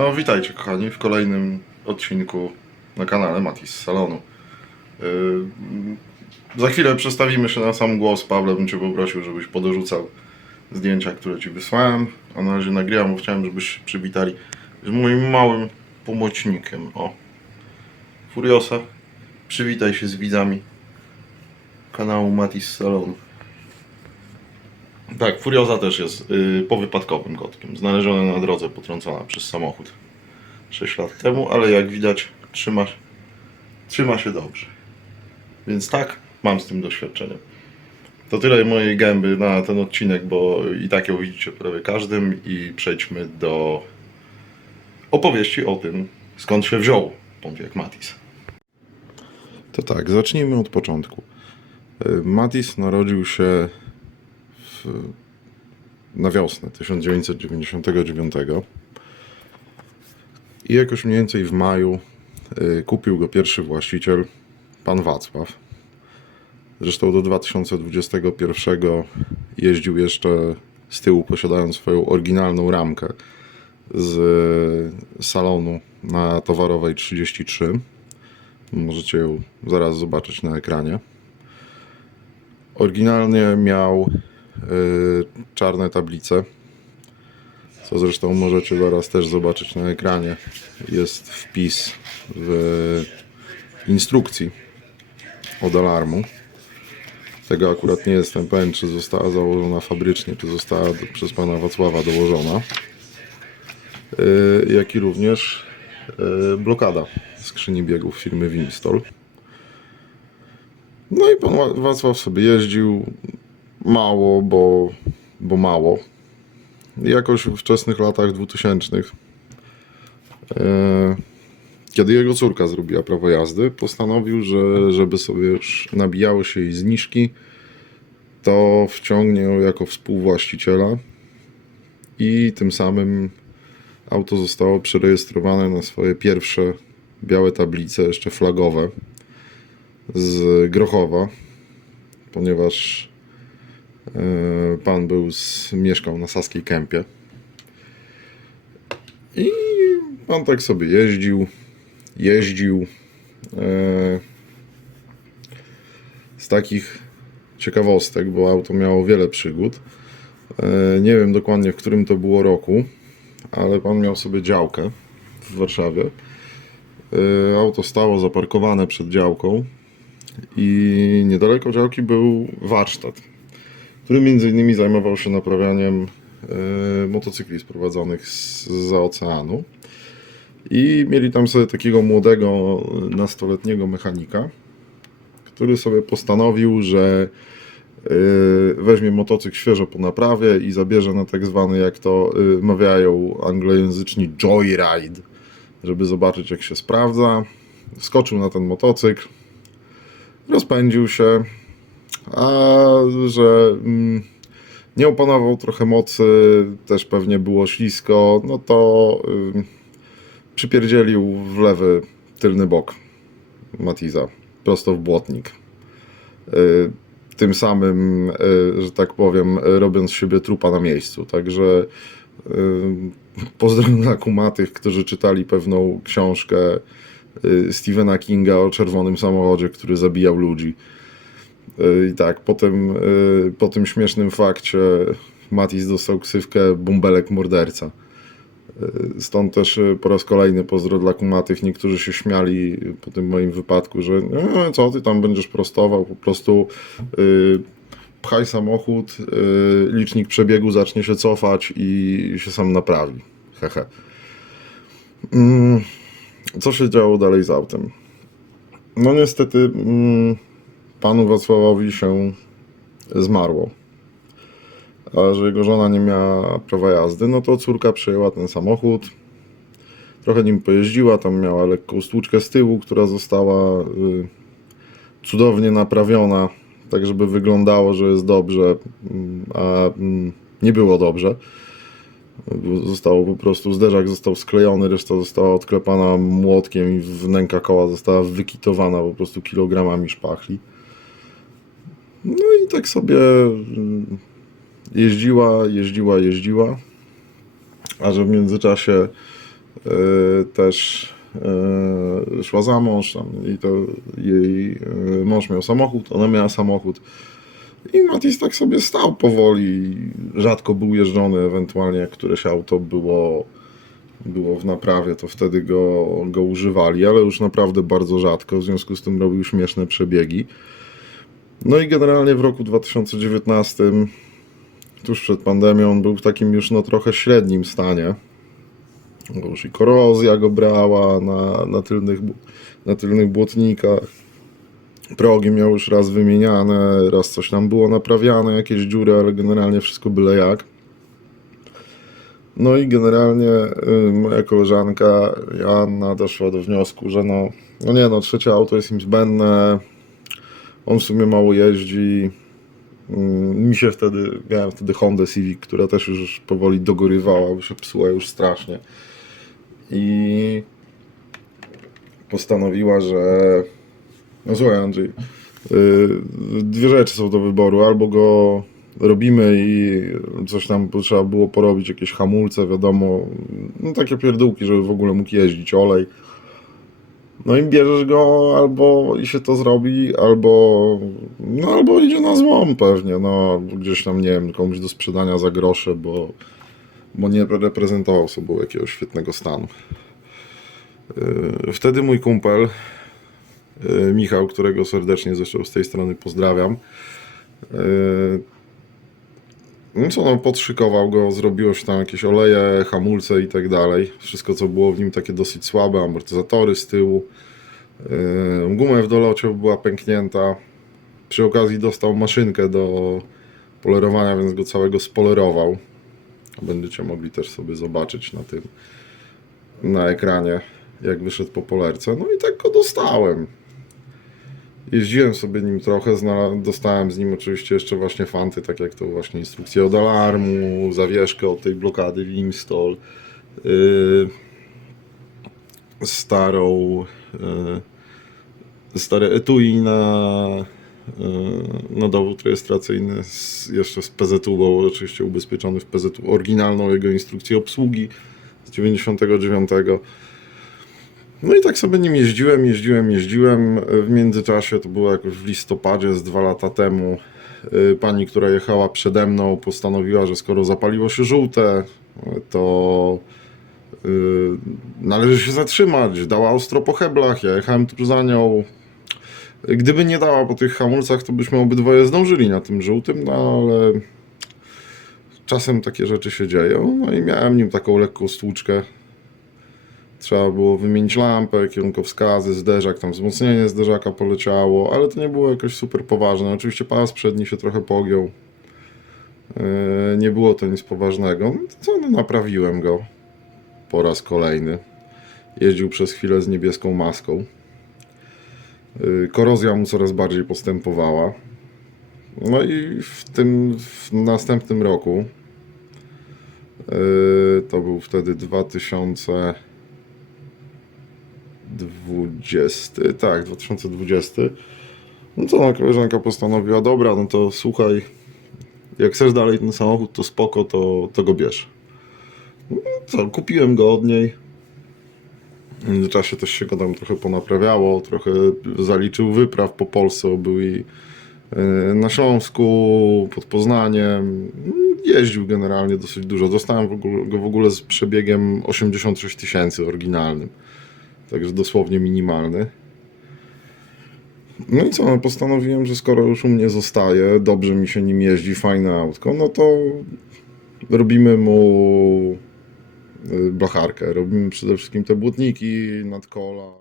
No, witajcie kochani w kolejnym odcinku na kanale Matis z salonu. Za chwilę przestawimy się na sam głos. Pawle, bym Cię poprosił, żebyś podorzucał zdjęcia, które Ci wysłałem. A na razie nagrywam, bo chciałem, żebyś się przywitali z moim małym pomocnikiem. O, Furiosa, przywitaj się z widzami kanału Matis z salonu. Tak, Furiosa też jest powypadkowym kotkiem. Znaleziona na drodze, potrącona przez samochód 6 lat temu, ale jak widać trzyma się dobrze. Więc tak, mam z tym doświadczenie. To tyle mojej gęby na ten odcinek, bo i tak ją widzicie prawie każdym, i przejdźmy do opowieści o tym, skąd się wziął Pontiac Matis. To tak, zacznijmy od początku. Matis narodził się na wiosnę 1999 i jakoś mniej więcej w maju kupił go pierwszy właściciel, pan Wacław. Zresztą do 2021 jeździł jeszcze z tyłu, posiadając swoją oryginalną ramkę z salonu na Towarowej 33. Możecie ją zaraz zobaczyć na ekranie. Oryginalnie miał czarne tablice, co zresztą możecie zaraz też zobaczyć na ekranie. Jest wpis w instrukcji od alarmu. Tego akurat nie jestem pewien, czy została założona fabrycznie, czy została przez pana Wacława dołożona. Jak i również blokada skrzyni biegów firmy Wimstol. No i pan Wacław sobie jeździł mało, bo mało. Jakoś w wczesnych latach 2000, kiedy jego córka zrobiła prawo jazdy, postanowił, że żeby sobie już nabijały się jej zniżki, to wciągnie ją jako współwłaściciela i tym samym auto zostało przerejestrowane na swoje pierwsze białe tablice, jeszcze flagowe, z Grochowa, ponieważ pan mieszkał na Saskiej Kępie. I pan tak sobie jeździł. Z takich ciekawostek, bo auto miało wiele przygód. Nie wiem dokładnie, w którym to było roku, ale pan miał sobie działkę w Warszawie. Auto stało zaparkowane przed działką i niedaleko działki był warsztat, który między innymi zajmował się naprawianiem motocykli sprowadzonych zza oceanu. I mieli tam sobie takiego młodego, nastoletniego mechanika, który sobie postanowił, że weźmie motocykl świeżo po naprawie i zabierze na tak zwany, jak to mawiają anglojęzyczni, joyride, żeby zobaczyć, jak się sprawdza. Wskoczył na ten motocykl, rozpędził się, a że nie opanował trochę mocy, też pewnie było ślisko, no to przypierdzielił w lewy tylny bok Matiza, prosto w błotnik. Tym samym, że tak powiem, robiąc z siebie trupa na miejscu. Także pozdrawiam dla kumatych, którzy czytali pewną książkę Stephena Kinga o czerwonym samochodzie, który zabijał ludzi. I tak, po tym śmiesznym fakcie Matis dostał ksywkę Bąbelek Morderca. Stąd też po raz kolejny pozdro dla kumatych. Niektórzy się śmiali po tym moim wypadku, że co ty tam będziesz prostował, po prostu pchaj samochód, licznik przebiegu zacznie się cofać i się sam naprawi. Hehe. Co się działo dalej z autem? No niestety panu Wacławowi się zmarło. A że jego żona nie miała prawa jazdy, no to córka przejęła ten samochód. Trochę nim pojeździła, tam miała lekką stłuczkę z tyłu, która została cudownie naprawiona, tak żeby wyglądało, że jest dobrze, a nie było dobrze. Zostało po prostu, zderzak został sklejony, reszta została odklepana młotkiem i wnęka koła została wykitowana po prostu kilogramami szpachli. No i tak sobie jeździła, a że w międzyczasie też szła za mąż tam, i to jej mąż miał samochód, ona miała samochód. I Matiz tak sobie stał powoli, rzadko był jeżdżony, ewentualnie jak któreś auto było w naprawie, to wtedy go używali, ale już naprawdę bardzo rzadko, w związku z tym robił śmieszne przebiegi. No i generalnie w roku 2019, tuż przed pandemią, był w takim już no trochę średnim stanie. Bo już i korozja go brała na tylnych błotnikach. Progi miał już raz wymieniane, raz coś tam było naprawiane, jakieś dziury, ale generalnie wszystko byle jak. No i generalnie moja koleżanka Joanna doszła do wniosku, że trzecie auto jest im zbędne, on w sumie mało jeździ. Miałem wtedy Hondę Civic, która też już powoli dogorywała, bo się psuła już strasznie. I postanowiła, że no słuchaj Andrzej, dwie rzeczy są do wyboru, albo go robimy i coś tam trzeba było porobić, jakieś hamulce, wiadomo, no takie pierdółki, żeby w ogóle mógł jeździć, olej. No i bierzesz go, albo i się to zrobi, albo idzie na złom pewnie, no gdzieś tam, nie wiem, komuś do sprzedania za grosze, bo nie reprezentował sobą jakiegoś świetnego stanu. Wtedy mój kumpel Michał, którego serdecznie zresztą z tej strony pozdrawiam, podszykował go, zrobiło się tam jakieś oleje, hamulce i tak dalej. Wszystko, co było w nim takie dosyć słabe, amortyzatory z tyłu. Guma w dolocie była pęknięta. Przy okazji dostał maszynkę do polerowania, więc go całego spolerował. Będziecie mogli też sobie zobaczyć na ekranie, jak wyszedł po polerce. No i tak go dostałem. Jeździłem sobie nim trochę, dostałem z nim oczywiście jeszcze właśnie fanty, tak jak to właśnie instrukcję od alarmu, zawieszkę od tej blokady Wimstol, stare etui na dowód rejestracyjny, jeszcze z PZU, bo oczywiście ubezpieczony w PZU, oryginalną jego instrukcję obsługi z 99. No i tak sobie nim jeździłem. W międzyczasie, to było jakoś w listopadzie z 2 lata temu, pani, która jechała przede mną, postanowiła, że skoro zapaliło się żółte, to należy się zatrzymać. Dała ostro po heblach, ja jechałem tuż za nią. Gdyby nie dała po tych hamulcach, to byśmy obydwoje zdążyli na tym żółtym, no ale czasem takie rzeczy się dzieją. No i miałem nim taką lekką stłuczkę. Trzeba było wymienić lampę, kierunkowskazy, zderzak, tam wzmocnienie zderzaka poleciało, ale to nie było jakoś super poważne. Oczywiście pas przedni się trochę pogiął. Nie było to nic poważnego. Naprawiłem go po raz kolejny. Jeździł przez chwilę z niebieską maską. Korozja mu coraz bardziej postępowała. No i w następnym roku, to był wtedy 2020, tak, 2020. No co, koleżanka postanowiła, dobra, no to słuchaj, jak chcesz dalej ten samochód, to spoko, to go bierz. No co, kupiłem go od niej. W międzyczasie też się go tam trochę ponaprawiało, trochę zaliczył wypraw po Polsce, był i na Śląsku, pod Poznaniem. Jeździł generalnie dosyć dużo. Dostałem go w ogóle z przebiegiem 86 000 oryginalnym. Także dosłownie minimalny. No i co, postanowiłem, że skoro już u mnie zostaje, dobrze mi się nim jeździ, fajne autko, no to robimy mu blacharkę. Robimy przede wszystkim te błotniki, nadkola.